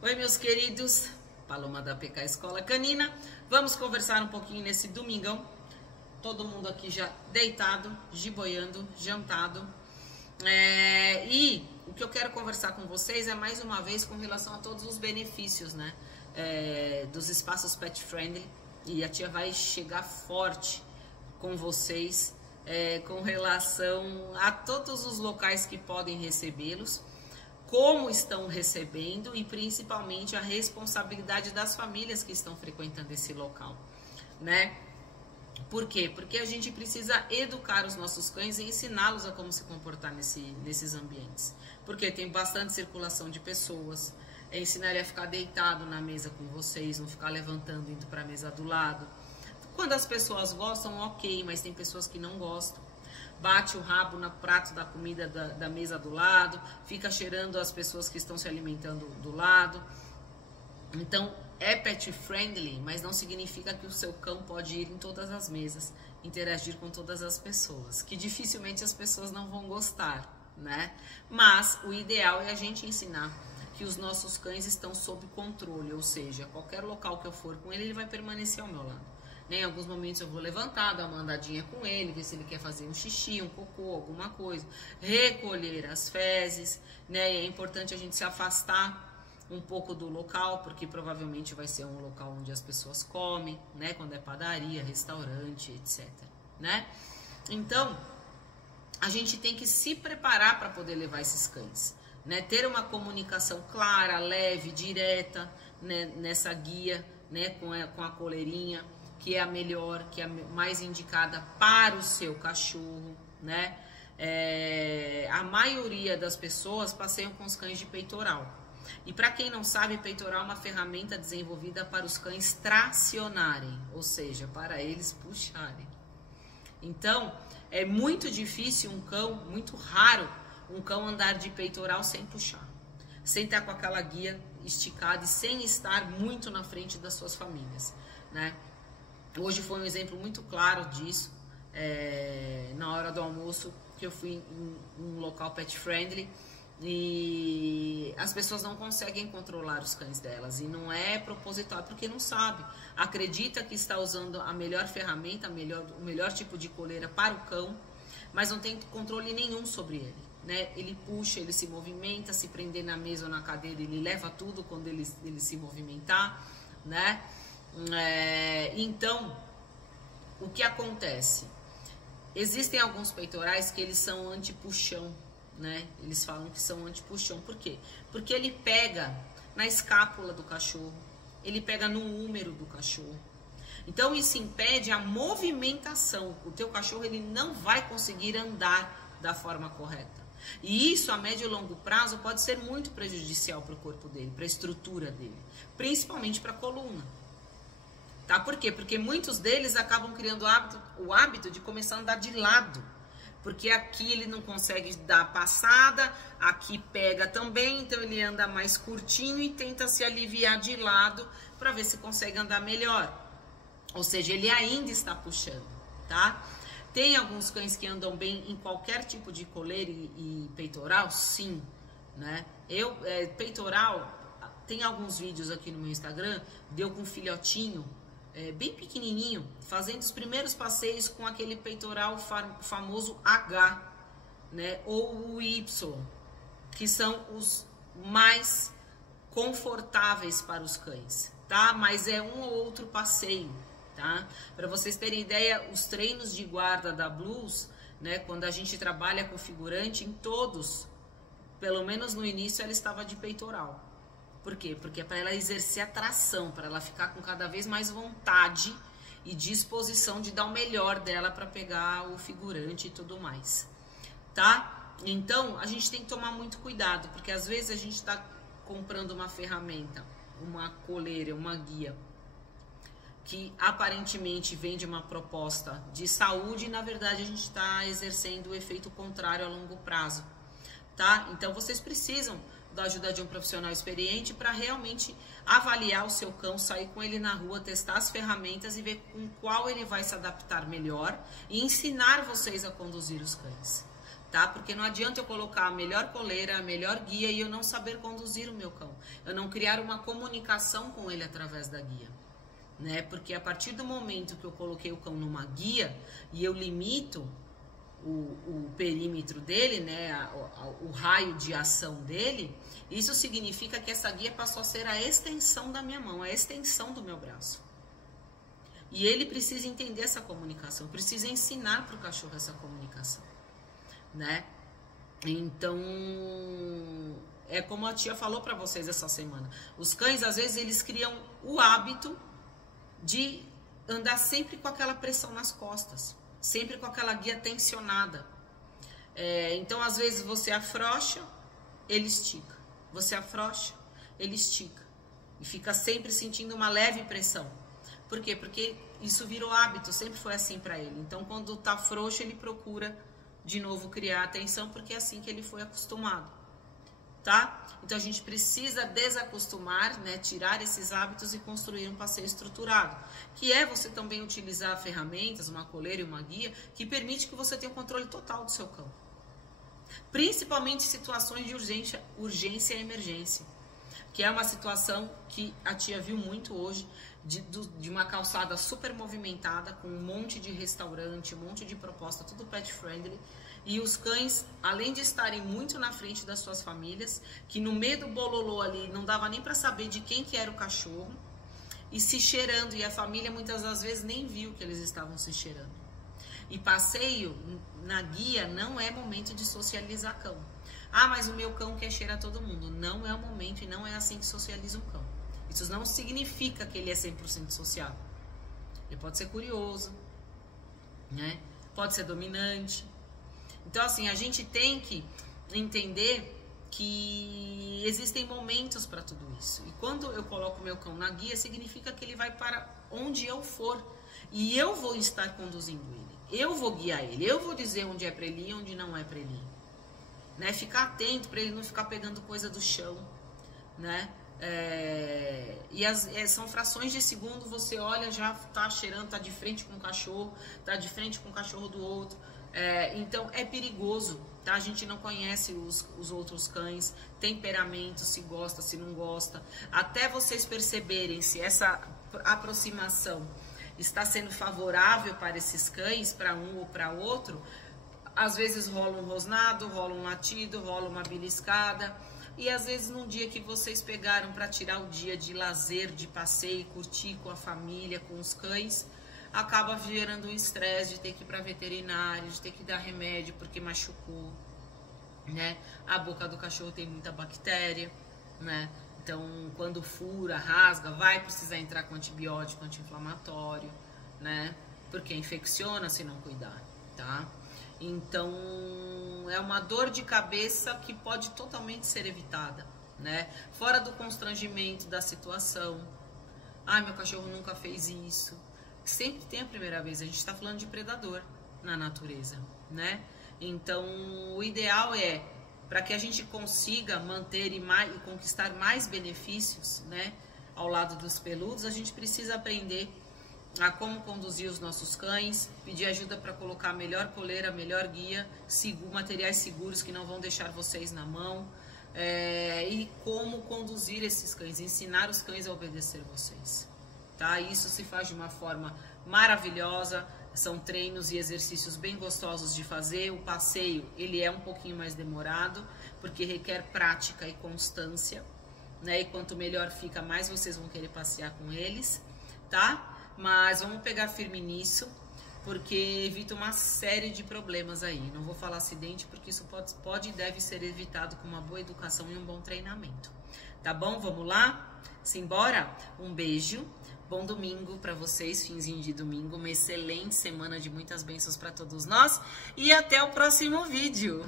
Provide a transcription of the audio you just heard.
Oi, meus queridos, Paloma da PK Escola Canina. Vamos conversar um pouquinho nesse domingão. Todo mundo aqui já deitado, giboiando, jantado. E o que eu quero conversar com vocês é mais uma vez com relação a todos os benefícios, né? Dos espaços pet friendly. E a tia vai chegar forte com vocês com relação a todos os locais que podem recebê-los, como estão recebendo e principalmente a responsabilidade das famílias que estão frequentando esse local, né? Por quê? Porque a gente precisa educar os nossos cães e ensiná-los a como se comportar nesses ambientes. Porque tem bastante circulação de pessoas, ensinar ele a ficar deitado na mesa com vocês, não ficar levantando, indo para a mesa do lado. Quando as pessoas gostam, ok, mas tem pessoas que não gostam. Bate o rabo no prato da comida da mesa do lado, fica cheirando as pessoas que estão se alimentando do lado. Então, é pet friendly, mas não significa que o seu cão pode ir em todas as mesas, interagir com todas as pessoas, que dificilmente as pessoas não vão gostar, né? Mas o ideal é a gente ensinar que os nossos cães estão sob controle, ou seja, qualquer local que eu for com ele, ele vai permanecer ao meu lado. Em alguns momentos eu vou levantar, dar uma andadinha com ele, ver se ele quer fazer um xixi, um cocô, alguma coisa. Recolher as fezes, né? É importante a gente se afastar um pouco do local, porque provavelmente vai ser um local onde as pessoas comem, né? Quando é padaria, restaurante, etc, né? Então, a gente tem que se preparar para poder levar esses cães, né? Ter uma comunicação clara, leve, direta, né? Nessa guia, né? Com a coleirinha, que é a melhor, que é a mais indicada para o seu cachorro, né? A maioria das pessoas passeiam com os cães de peitoral. E para quem não sabe, peitoral é uma ferramenta desenvolvida para os cães tracionarem, ou seja, para eles puxarem. Então, é muito difícil muito raro um cão andar de peitoral sem puxar, sem estar com aquela guia esticada e sem estar muito na frente das suas famílias, né? Hoje foi um exemplo muito claro disso, na hora do almoço, que eu fui em um local pet friendly e as pessoas não conseguem controlar os cães delas, e não é proposital, porque não sabe, acredita que está usando a melhor ferramenta, o melhor tipo de coleira para o cão, mas não tem controle nenhum sobre ele, né? Ele puxa, ele se movimenta, se prender na mesa ou na cadeira, ele leva tudo quando ele se movimentar, né? Então, o que acontece? Existem alguns peitorais que eles são anti-puxão, né? Eles falam que são anti-puxão. Por quê? Porque ele pega na escápula do cachorro, ele pega no húmero do cachorro. Então, isso impede a movimentação. O teu cachorro ele não vai conseguir andar da forma correta. E isso, a médio e longo prazo, pode ser muito prejudicial para o corpo dele, para a estrutura dele, principalmente para a coluna. Tá? Por quê? Porque muitos deles acabam criando o hábito de começar a andar de lado. Porque aqui ele não consegue dar a passada, aqui pega também, então ele anda mais curtinho e tenta se aliviar de lado para ver se consegue andar melhor. Ou seja, ele ainda está puxando, tá? Tem alguns cães que andam bem em qualquer tipo de coleira e peitoral? Sim, né? Peitoral, tem alguns vídeos aqui no meu Instagram, deu com um filhotinho, bem pequenininho, fazendo os primeiros passeios com aquele peitoral famoso H, né, ou o Y, que são os mais confortáveis para os cães, tá? Mas é um ou outro passeio, tá? Para vocês terem ideia, os treinos de guarda da Blues, né, quando a gente trabalha com figurante, em todos, pelo menos no início, ela estava de peitoral. Por quê? Porque é para ela exercer atração, para ela ficar com cada vez mais vontade e disposição de dar o melhor dela para pegar o figurante e tudo mais, tá? Então, a gente tem que tomar muito cuidado, porque às vezes a gente está comprando uma ferramenta, uma coleira, uma guia, que aparentemente vem de uma proposta de saúde e na verdade a gente está exercendo o efeito contrário a longo prazo, tá? Então, vocês precisam da ajuda de um profissional experiente para realmente avaliar o seu cão, sair com ele na rua, testar as ferramentas e ver com qual ele vai se adaptar melhor e ensinar vocês a conduzir os cães, tá? Porque não adianta eu colocar a melhor coleira, a melhor guia e eu não saber conduzir o meu cão. Eu não criar uma comunicação com ele através da guia, né? Porque a partir do momento que eu coloquei o cão numa guia e eu limito o perímetro dele, né? O raio de ação dele, isso significa que essa guia passou a ser a extensão da minha mão, a extensão do meu braço. E ele precisa entender essa comunicação, precisa ensinar para o cachorro essa comunicação, né? Então, é como a tia falou para vocês essa semana. Os cães, às vezes, eles criam o hábito de andar sempre com aquela pressão nas costas, sempre com aquela guia tensionada. Então, às vezes, você afrouxa, ele estica. Você afrouxa, ele estica. E fica sempre sentindo uma leve pressão. Por quê? Porque isso virou hábito, sempre foi assim para ele. Então, quando tá frouxo, ele procura de novo criar atenção, porque é assim que ele foi acostumado, tá? Então, a gente precisa desacostumar, né? Tirar esses hábitos e construir um passeio estruturado, que é você também utilizar ferramentas, uma coleira e uma guia, que permite que você tenha o controle total do seu cão. Principalmente em situações de urgência e emergência, que é uma situação que a tia viu muito hoje, de uma calçada super movimentada, com um monte de restaurante, um monte de proposta, tudo pet friendly, e os cães, além de estarem muito na frente das suas famílias, que no meio do bololô ali não dava nem para saber de quem que era o cachorro, e se cheirando, e a família muitas das vezes nem viu que eles estavam se cheirando. E passeio na guia não é momento de socializar cão. Ah, mas o meu cão quer cheirar todo mundo. Não é o momento e não é assim que socializa um cão. Isso não significa que ele é 100% sociável. Ele pode ser curioso, né? Pode ser dominante. Então, assim, a gente tem que entender que existem momentos para tudo isso. E quando eu coloco o meu cão na guia, significa que ele vai para onde eu for. E eu vou estar conduzindo ele. Eu vou guiar ele. Eu vou dizer onde é para ele ir e onde não é para ele ir. Né? Ficar atento para ele não ficar pegando coisa do chão, né? São frações de segundo, você olha, já tá cheirando, tá de frente com o cachorro, tá de frente com o cachorro do outro. Então é perigoso, tá? A gente não conhece os outros cães, temperamento, se gosta, se não gosta. Até vocês perceberem se essa aproximação está sendo favorável para esses cães, para um ou para outro, às vezes rola um rosnado, rola um latido, rola uma beliscada. E às vezes num dia que vocês pegaram para tirar o dia de lazer, de passeio, curtir com a família, com os cães, acaba gerando um estresse de ter que ir para veterinário, de ter que dar remédio porque machucou, né? A boca do cachorro tem muita bactéria, né? Então, quando fura, rasga, vai precisar entrar com antibiótico, anti-inflamatório, né? Porque infecciona se não cuidar, tá? Então, é uma dor de cabeça que pode totalmente ser evitada, né? Fora do constrangimento da situação. Ai, meu cachorro nunca fez isso. Sempre tem a primeira vez. A gente está falando de predador na natureza, né? Então, o ideal é, para que a gente consiga manter e conquistar mais benefícios, né, ao lado dos peludos, a gente precisa aprender a como conduzir os nossos cães, pedir ajuda para colocar a melhor coleira, a melhor guia, materiais seguros que não vão deixar vocês na mão, e como conduzir esses cães, ensinar os cães a obedecer vocês, tá? Isso se faz de uma forma maravilhosa, são treinos e exercícios bem gostosos de fazer. O passeio, ele é um pouquinho mais demorado, porque requer prática e constância, né? E quanto melhor fica, mais vocês vão querer passear com eles, tá? Mas vamos pegar firme nisso, porque evita uma série de problemas aí. Não vou falar acidente, porque isso pode e deve ser evitado com uma boa educação e um bom treinamento. Tá bom? Vamos lá? Simbora? Um beijo. Bom domingo para vocês, finzinho de domingo. Uma excelente semana de muitas bênçãos para todos nós. E até o próximo vídeo.